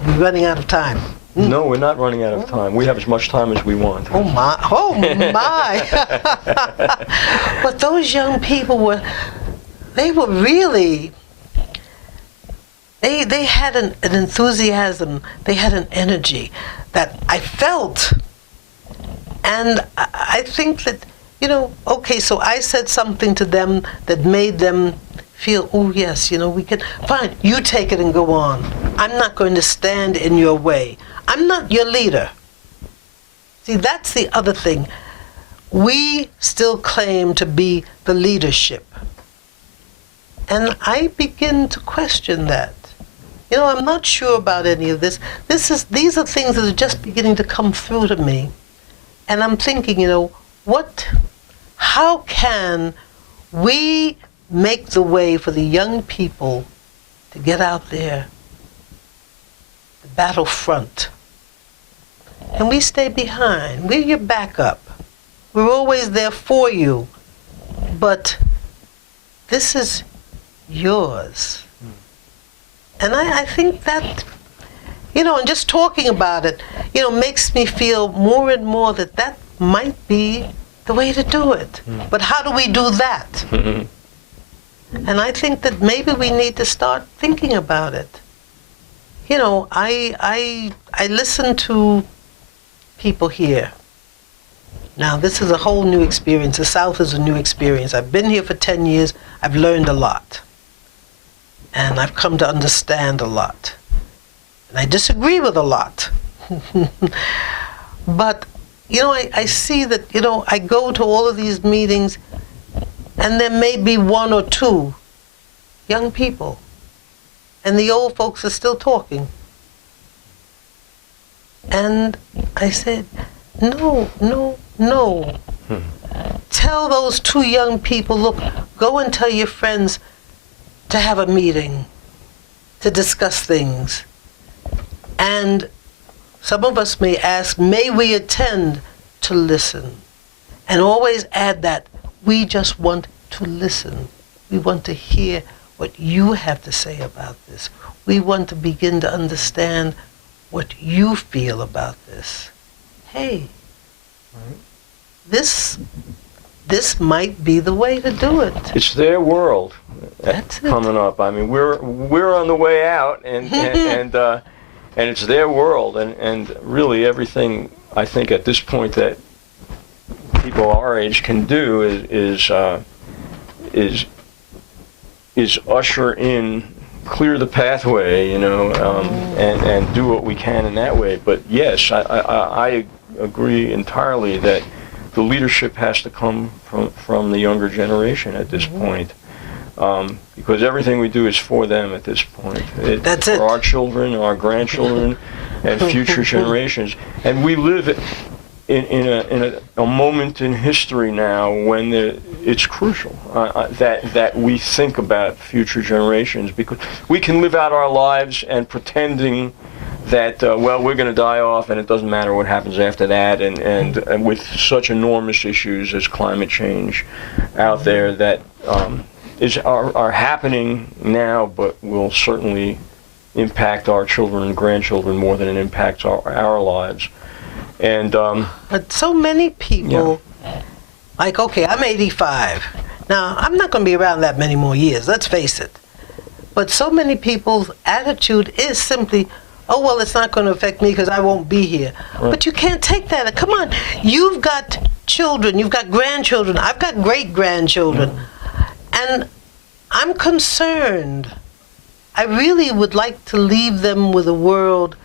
We're running out of time. No, we're not running out of time. We have as much time as we want. Oh my. But those young people they had an enthusiasm, they had an energy that I felt. And I think that, okay, so I said something to them that made them feel, oh yes, we can, fine, you take it and go on. I'm not going to stand in your way. I'm not your leader. See, that's the other thing. We still claim to be the leadership. And I begin to question that. I'm not sure about any of this. These are things that are just beginning to come through to me. And I'm thinking, how can we make the way for the young people to get out there, the battlefront? And we stay behind. We're your backup. We're always there for you. But this is yours. And I think that, and just talking about it, makes me feel more and more that might be the way to do it. But how do we do that? And I think that maybe we need to start thinking about it. I listen to people here. Now, this is a whole new experience. The South is a new experience. I've been here for 10 years. I've learned a lot. And I've come to understand a lot. And I disagree with a lot. But, I see that, I go to all of these meetings, and there may be one or two young people. And the old folks are still talking. And I said, no. Tell those two young people, look, go and tell your friends to have a meeting, to discuss things. And some of us may ask, may we attend to listen? And always add that, we just want to listen. We want to hear what you have to say about this. We want to begin to understand what you feel about this. Hey, this might be the way to do it. It's their world. That's coming up. I mean, we're on the way out, and it's their world, and really everything I think at this point that people our age can do is usher in, clear the pathway, and do what we can in that way. But yes, I agree entirely that the leadership has to come from the younger generation at this point. Because everything we do is for them at this point. That's for it. Our children, our grandchildren, and future generations. And we live in a moment in history now when it's crucial that we think about future generations, because we can live out our lives and pretending that well, we're going to die off, and it doesn't matter what happens after that. And with such enormous issues as climate change out there that are happening now, but will certainly impact our children and grandchildren more than it impacts our lives. And but so many people, like, okay, I'm 85. Now, I'm not going to be around that many more years, let's face it. But so many people's attitude is simply, oh, well, it's not going to affect me because I won't be here. Right. But you can't take that. Come on. You've got children. You've got grandchildren. I've got great-grandchildren. And I'm concerned. I really would like to leave them with a world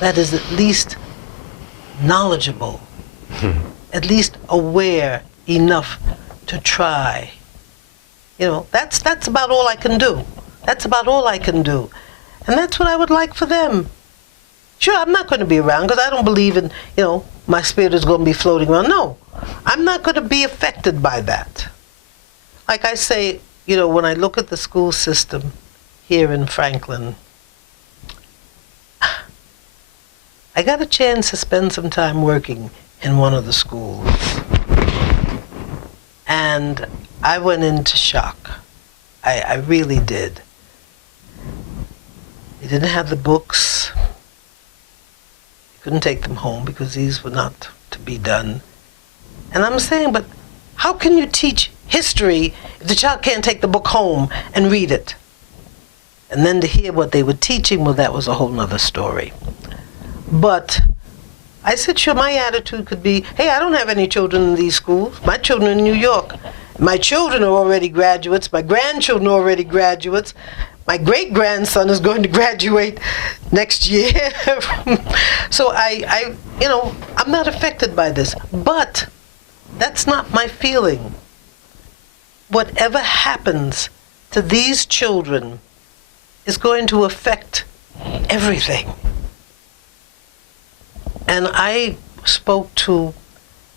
that is at least knowledgeable, at least aware enough to try. You know, that's about all I can do. That's about all I can do. And that's what I would like for them. Sure, I'm not going to be around because I don't believe in, you know, my spirit is going to be floating around. No, I'm not going to be affected by that. Like I say, you know, when I look at the school system here in Franklin, I got a chance to spend some time working in one of the schools. And I went into shock. I really did. They didn't have the books. They couldn't take them home because these were not to be done. And I'm saying, but how can you teach history if the child can't take the book home and read it? And then to hear what they were teaching, well, that was a whole nother story. But I said, sure, my attitude could be, hey, I don't have any children in these schools. My children are in New York. My children are already graduates. My grandchildren are already graduates. My great-grandson is going to graduate next year. So you know, I'm not affected by this. But that's not my feeling. Whatever happens to these children is going to affect everything. And I spoke to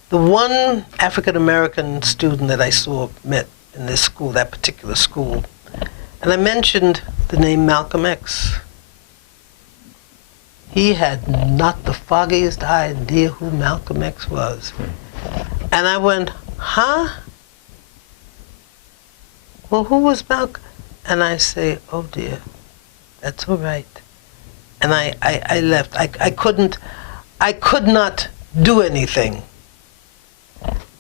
the one African-American student that I met in this school, that particular school. And I mentioned the name Malcolm X. He had not the foggiest idea who Malcolm X was. And I went, huh? Well, who was Malcolm? And I say, oh dear, that's all right. And I left. I could not do anything.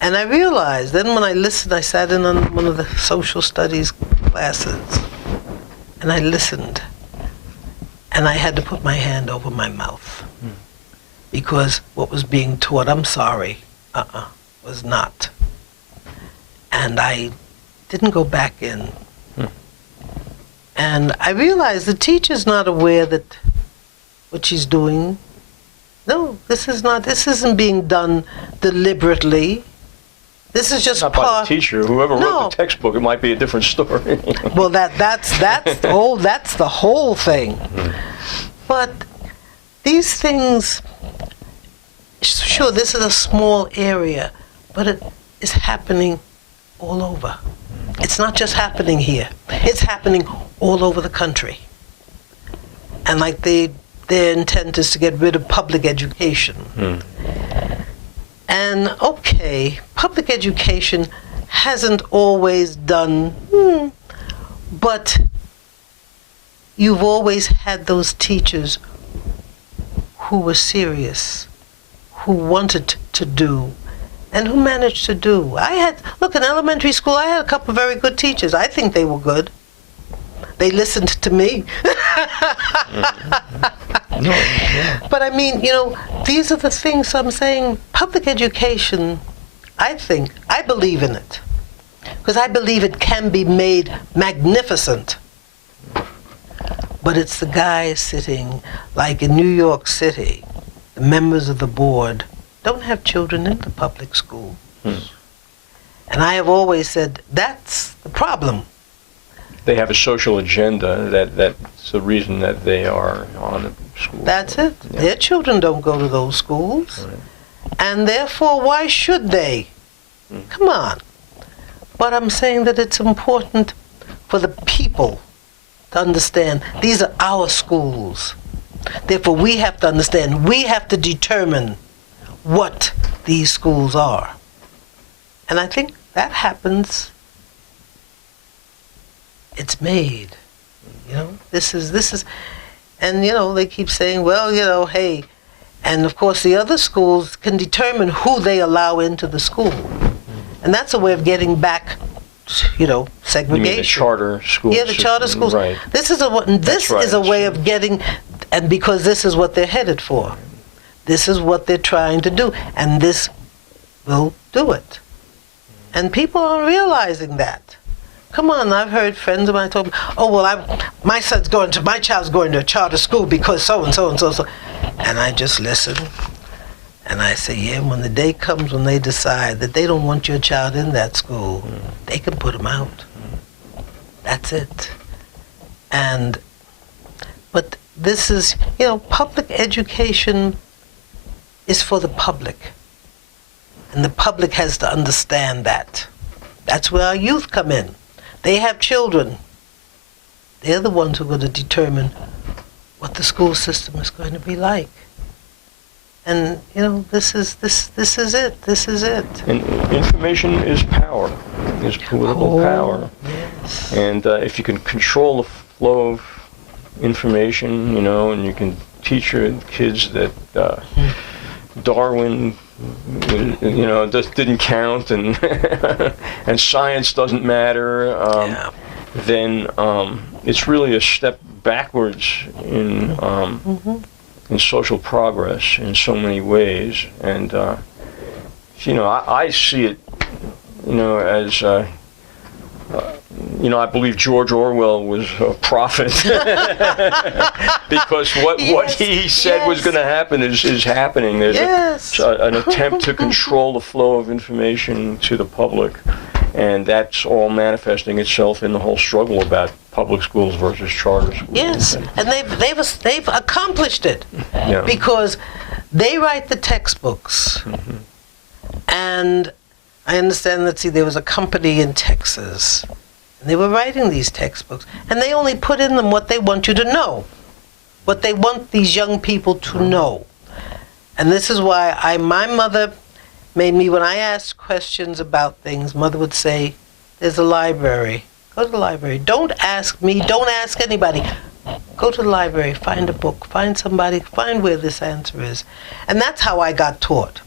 And I realized, then when I listened, I sat in on one of the social studies classes, and I listened, and I had to put my hand over my mouth, because what was being taught, I'm sorry, was not. And I didn't go back in. And I realized the teacher's not aware that what she's doing, no, this isn't being done deliberately. This is just not part. By the teacher. Whoever wrote the textbook, it might be a different story. Well, that's the whole thing. But these things, sure, this is a small area, but it is happening all over. It's not just happening here. It's happening all over the country. And like their intent is to get rid of public education. And okay, public education hasn't always done, but you've always had those teachers who were serious, who wanted to do, and who managed to do. Look, in elementary school, I had a couple of very good teachers. I think they were good. They listened to me. But I mean, you know, these are the things I'm saying. Public education, I believe in it. Because I believe it can be made magnificent. But it's the guys sitting, like in New York City, the members of the board don't have children in the public schools. And I have always said, that's the problem. They have a social agenda that's the reason that they are on the school. That's it. Yeah. Their children don't go to those schools. Right. And therefore, why should they? Come on. But I'm saying that it's important for the people to understand these are our schools. Therefore, we have to understand, we have to determine what these schools are. And I think that happens, it's made. This is, and they keep saying, well, hey, and of course the other schools can determine who they allow into the school. And that's a way of getting back, segregation. You mean the charter schools? Yeah, the charter schools. Right. This is a way of getting, and because this is what they're headed for. This is what they're trying to do, and this will do it. And people aren't realizing that. Come on, I've heard friends of mine told me, oh, well, my child's going to a charter school because so-and-so and so-and-so. And I just listen, and I say, yeah, when the day comes when they decide that they don't want your child in that school, they can put them out. That's it. But this is, public education is for the public. And the public has to understand that. That's where our youth come in. They have children. They're the ones who are going to determine what the school system is going to be like. And this is it. This is it. And information is power. Is political power. Yes. And if you can control the flow of information, and you can teach your kids that Darwin, just didn't count, and and science doesn't matter, then it's really a step backwards in social progress in so many ways. And I see it, as I believe George Orwell was a prophet because what he said was going to happen is happening. There's an attempt to control the flow of information to the public, and that's all manifesting itself in the whole struggle about public schools versus charter schools. Yes, and they've accomplished it because they write the textbooks, and I understand that there was a company in Texas. And they were writing these textbooks, and they only put in them what they want you to know, what they want these young people to know. And this is why my mother made me, when I asked questions about things, Mother would say, there's a library. Go to the library. Don't ask me. Don't ask anybody. Go to the library. Find a book. Find somebody. Find where this answer is. And that's how I got taught.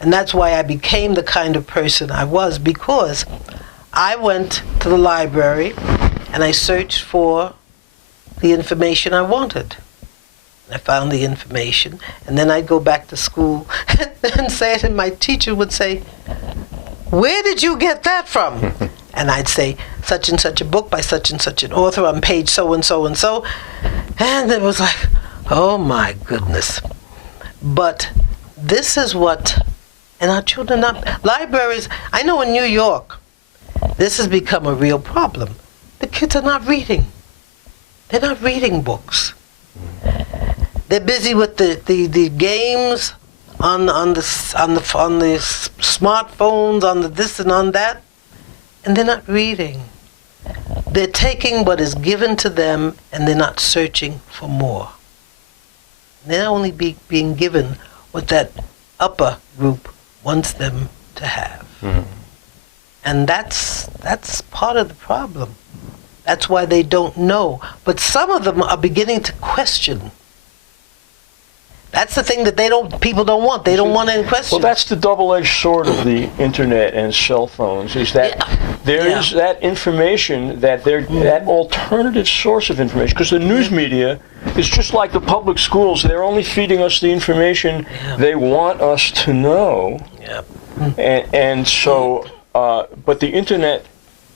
And that's why I became the kind of person I was, because I went to the library and I searched for the information I wanted. I found the information, and then I'd go back to school and say it, and my teacher would say, where did you get that from? And I'd say, such and such a book by such and such an author on page so and so and so. And it was like, oh my goodness. But this is what, and our children, libraries, I know in New York, this has become a real problem. The kids are not reading. They're not reading books. They're busy with the games on the smartphones, on the this and on that, and they're not reading. They're taking what is given to them, and they're not searching for more. They're only being given what that upper group wants them to have. Mm-hmm. And that's part of the problem. That's why they don't know. But some of them are beginning to question. That's the thing that people don't want. They don't want any questions. Well, that's the double-edged sword of the internet and cell phones, is that there is that information, that alternative source of information. Because the news media is just like the public schools. They're only feeding us the information they want us to know. Yeah. And so, but the internet,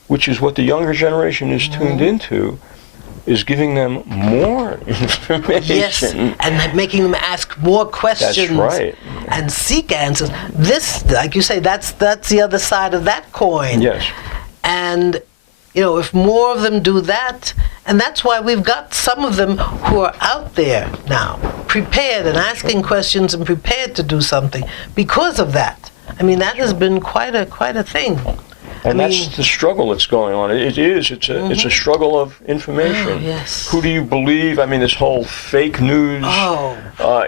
which is what the younger generation is tuned into, is giving them more information. Yes, and making them ask more questions. That's right. And seek answers. This, like you say, that's the other side of that coin. Yes. And, if more of them do that, and that's why we've got some of them who are out there now, prepared and asking questions and prepared to do something because of that. I mean, that has been quite a thing. And that's the struggle that's going on. It is. It's a struggle of information. Oh, yes. Who do you believe? I mean, this whole fake news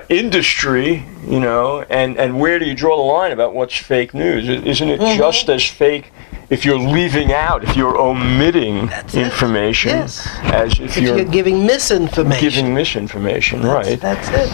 industry, you know, and where do you draw the line about what's fake news? Isn't it just as fake if you're leaving out, if you're omitting information, as if you're giving misinformation? Giving misinformation, right? That's it.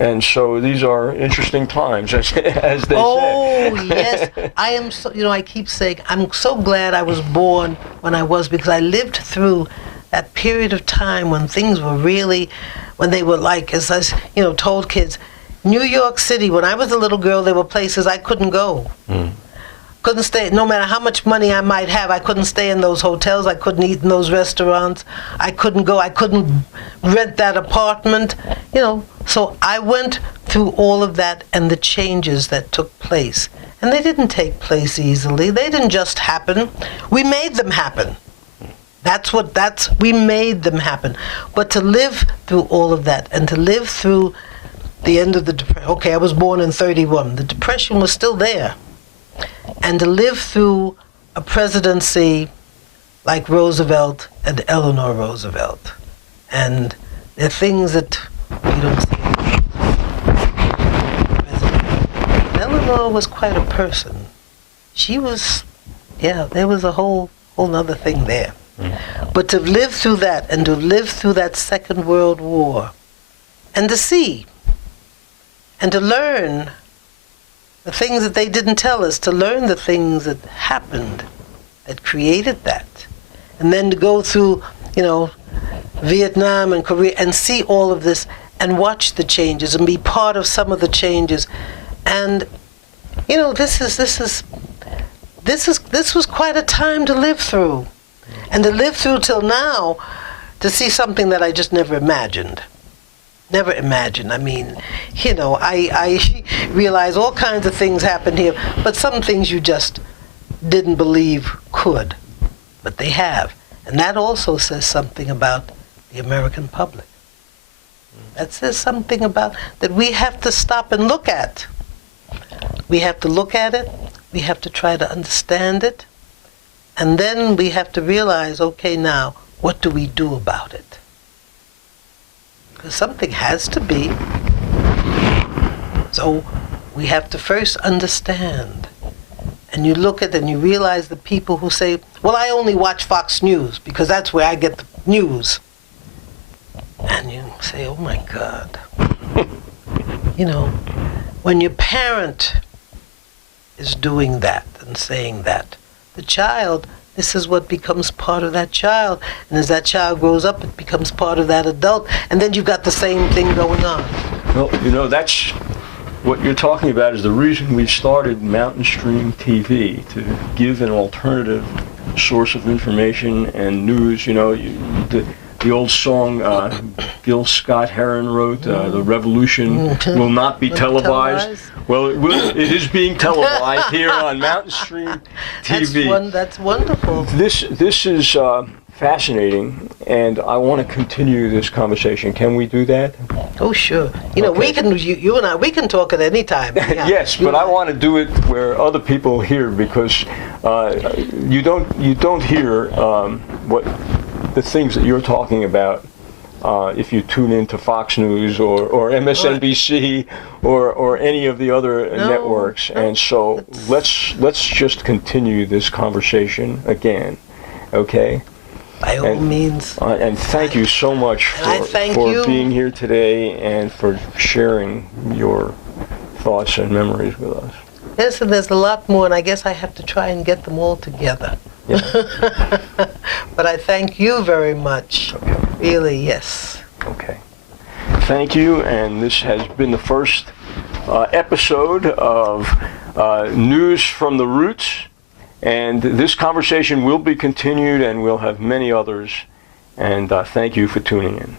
And so these are interesting times, as they say. Oh, yes. I am so, you know, I keep saying, I'm so glad I was born when I was, because I lived through that period of time when things were really, when they were like, as I, you know, told kids, New York City, when I was a little girl, there were places I couldn't go. Couldn't stay, no matter how much money I might have, I couldn't stay in those hotels, I couldn't eat in those restaurants, I couldn't go, I couldn't rent that apartment, you know. So I went through all of that and the changes that took place. And they didn't take place easily. They didn't just happen. We made them happen. We made them happen. But to live through all of that and to live through the end of the Depression, okay, I was born in 31. The Depression was still there. And to live through a presidency like Roosevelt and Eleanor Roosevelt. And the things that we don't see. Eleanor was quite a person. She was, there was a whole nother thing there. But to live through that and to live through that Second World War and to see and to learn the things that they didn't tell us, to learn the things that happened that created that. And then to go through, you know, Vietnam and Korea and see all of this and watch the changes and be part of some of the changes. And, you know, this was quite a time to live through. And to live through till now, to see something that I just never imagined. Never imagined. I mean, you know, I realize all kinds of things happened here, but some things you just didn't believe could. But they have. And that also says something about the American public. That says something about that we have to stop and look at. We have to look at it. We have to try to understand it. And then we have to realize, okay, now, what do we do about it? Because something has to be. So we have to first understand. And you look at it and you realize the people who say, well, I only watch Fox News because that's where I get the news. And you say, oh my God. You know, when your parent is doing that and saying that, the child, this is what becomes part of that child. And as that child grows up, it becomes part of that adult. And then you've got the same thing going on. Well, you know, that's what you're talking about is the reason we started Mountain Stream TV, to give an alternative source of information and news. You know, the old song Gil Scott-Heron wrote, "The revolution will not be televised." Well, it is being televised here on Mountain Stream TV. That's wonderful. This is fascinating, and I want to continue this conversation. Can we do that? Oh, sure. You know, we can. You and I, we can talk at any time. Yeah. Yes, but I want to do it where other people hear, because you don't hear what the things that you're talking about if you tune into Fox News or MSNBC or any of the other networks. And so let's just continue this conversation again, okay? By all means. And thank you so much for being here today and for sharing your thoughts and memories with us. Yes, and there's a lot more, and I guess I have to try and get them all together. Yeah. But I thank you very much. Okay. Really, yes. Okay. Thank you, and this has been the first episode of News from the Roots, and this conversation will be continued, and we'll have many others, and thank you for tuning in.